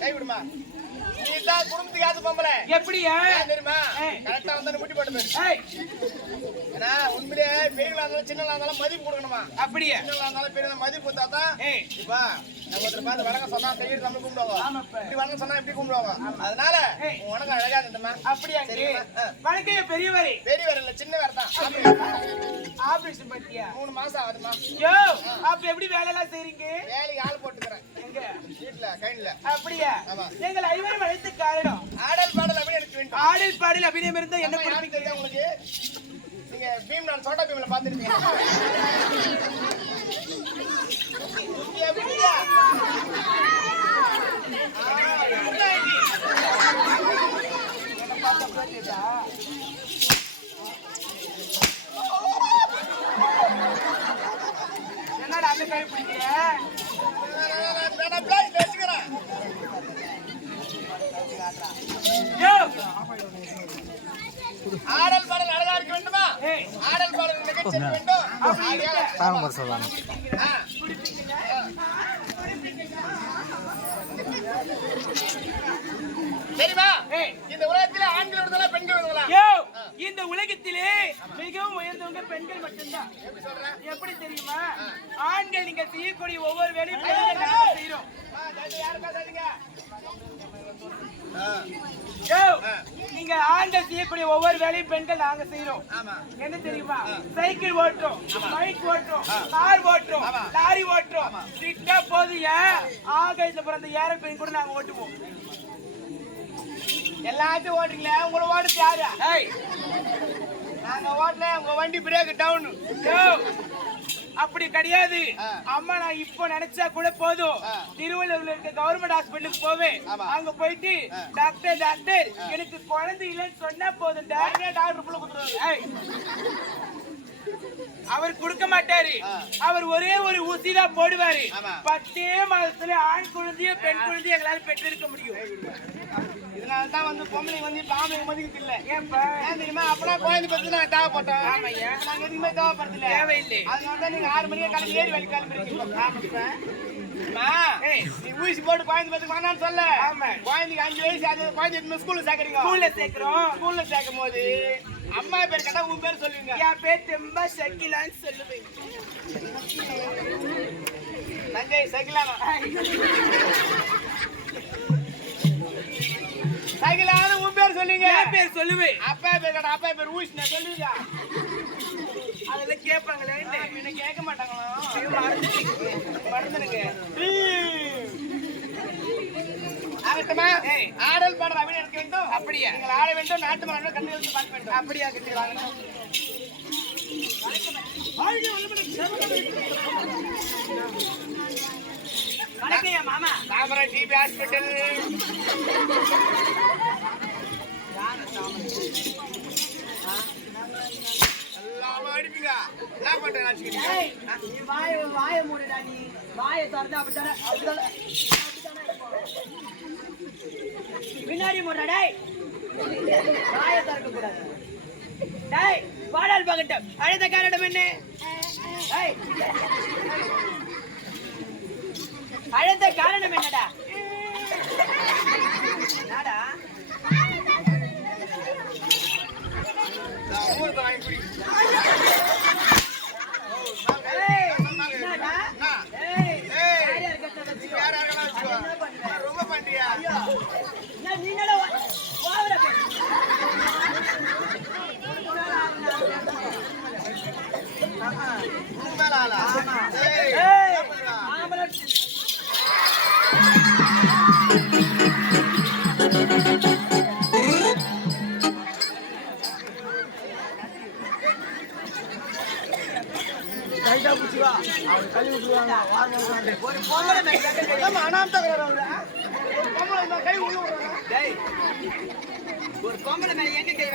கைவிடுமா நீதான் குடும்பத்துக்கு ஆசை பொம்பளை எப்படியா தெரியுமா கரெக்டா வந்து முட்டி போட்டு ஏன்னா உண்மையிலே பெரியவங்களா இருந்தாலும் சின்னவங்களா இருந்தாலும் மதிப்பு கொடுக்கணுமா அப்படியே சின்னவங்களா இருந்தாலும் பெரியவங்க மதிப்பு கொடுத்தாதான் இப்ப நம்ம ஒருத்தர் பார்த்து வணக்கம் சொன்னா கையெழுத்து நம்ம கும்பிடுவாங்க இப்படி வணக்கம் சொன்னா எப்படி கும்பிடுவாங்க அதனால உனக்கு அழகா இருந்தமா அப்படியா வணக்கம் பெரியவரே பெரியவர் இல்ல சின்னவர் தான் ஆபரேஷன் பண்ணியா 3 மாசம் ஆகுதுமா யோ அப்ப எப்படி வேலை எல்லாம் செய்றீங்க வேலைக்கு ஆள் போட்டுக்கறேன் எங்க வீட்ல கையில அப்படியா எங்கள் ஐவரும் அழைத்த காரணம் ஆடல் பாடல் அபிநயம் இருக்க வேண்டும் ஆடல் பாடல் அபிநயம் இருந்தா என்ன பண்ணுவீங்க உங்களுக்கு நீங்க பீம் நான் சோட்டா பீம்ல பாத்துட்டீங்க எப்படியா என்னடா அந்த கை பிடிக்கிற ஆடல் பாடல் அழகா இருக்க வேண்டுமா ஆடல் பாடல் நிகழ்ச்சி வேண்டும் தெரியுமா இந்த உலகத்திலே ஆண்கள் விடுதலை பெண்கள் விடுதலை இந்த உலகத்திலே மிகவும் உயர்ந்தவங்க பெண்கள் மட்டும்தான் எப்படி தெரியுமா ஆண்கள் நீங்க செய்யக்கூடிய ஒவ்வொரு வேலையும் செய்யறோம் நீங்க ஆண்கள் செய்யக்கூடிய ஒவ்வொரு வேலையும் பெண்கள் நாங்க செய்யறோம் என்ன தெரியுமா சைக்கிள் ஓட்டுறோம் பைக் ஓட்டுறோம் கார் ஓட்டுறோம் லாரி ஓட்டுறோம் சிட்டா போதிய ஆகாயத்துல பிறந்த ஏரோப்ளேன் கூட நாங்க ஓட்டுவோம் எல்லாத்தையும் ஓட்டுறீங்களே உங்களை ஓடுறது யாரு நாங்க ஓட்டல உங்க வண்டி பிரேக் டவுன் அப்படி கிடையாது அம்மா நான் இப்போ நினைச்சா கூட போதும் திருவள்ளூர்ல இருக்க கவர்மெண்ட் ஹாஸ்பிட்டலுக்கு போவேன் அங்க போயிட்டு டாக்டர் டாக்டர் எனக்கு குழந்தை இல்லைன்னு சொன்னா போதும் டாக்டர் புள்ள கொடுத்துருவாரு அவர் கொடுக்க மாட்டாரு அவர் ஒரே ஒரு ஊசி தான் போடுவாரு 10 மாதத்துல ஆண் குழந்தையும் பெண் குழந்தையும் எங்களால பெற்றிருக்க முடியும் இதனாலதான் வந்து பொம்பளை வந்து ஆம்பளை மதிக்கிறது இல்ல ஏன் தெரியுமா அப்பனா குழந்தை பத்தி நாங்க தேவைப்பட்டோம் நாங்க எதுவுமே தேவைப்படுத்தல தேவையில்லை அதனாலதான் நீங்க 6 மணிக்கு கிளம்பி ஏறி வழி கிளம்புறீங்க நீ ஊசி போட்டு குழந்தை பத்தி வேணான்னு சொல்ல குழந்தைக்கு 5 வயசு அது குழந்தை ஸ்கூல்ல சேர்க்கறீங்க ஸ்கூல்ல சேர்க்கும் போது அம்மா பேர் கேட்டா உன் பேர் சொல்லுவீங்க என் பேர் தெம்பா சக்கிலான்னு சொல்லுவீங்க தஞ்சை சகிலானா சகிலான உன் பேர் சொல்லுவீங்க என் பேர் சொல்லுவேன் அப்பா பேர் கேட்டா அப்பா பேர் ஊசி நான் சொல்லுவீங்க அதெல்லாம் கேட்பாங்களே என்ன கேட்க மாட்டாங்களா மறந்துடுங்க ஆகட்டுமா ஆடல் பாடல் அபிநயம் இருக்க வேண்டும் அப்படியே நீங்கள் ஆட வேண்டும் நாட்டு மலர்கள் கண்டு எழுந்து பார்க்க வேண்டும் அப்படியா கட்டுவாங்க மாமா தாமரை டிபி ஹாஸ்பிட்டல் எல்லாம் அடிப்பீங்க என்ன பண்றேன் வாய மூடுடா நீ வாயை திறந்து அப்படித்தானே பின்னாடி மூடுறா டேய் வாயை திறக்க கூடாது டேய் பாடல் பகட்டம் அழைத்த காரணம் என்ன அழைத்த காரணம் என்னடா நாடா ரொம்ப பண்றியா நீ ஒரு பொம்பளை மேல எங்க கை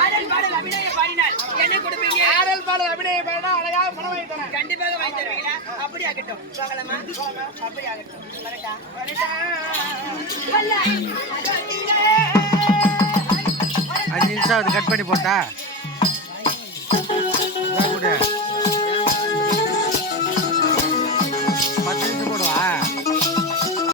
ஆடல் பாடல் அபிநய பாடினால் என்ன கொடுப்பீங்க ஆடல் பாடல் அபிநய பாடினா அழகா பணம் வாங்கி தரேன் கண்டிப்பாக வாங்கி தருவீங்களா அப்படி ஆகட்டும் போகலாமா அப்படி ஆகட்டும் வரட்டா வரட்டா 5 நிமிஷம் அது கட் பண்ணி போட்டா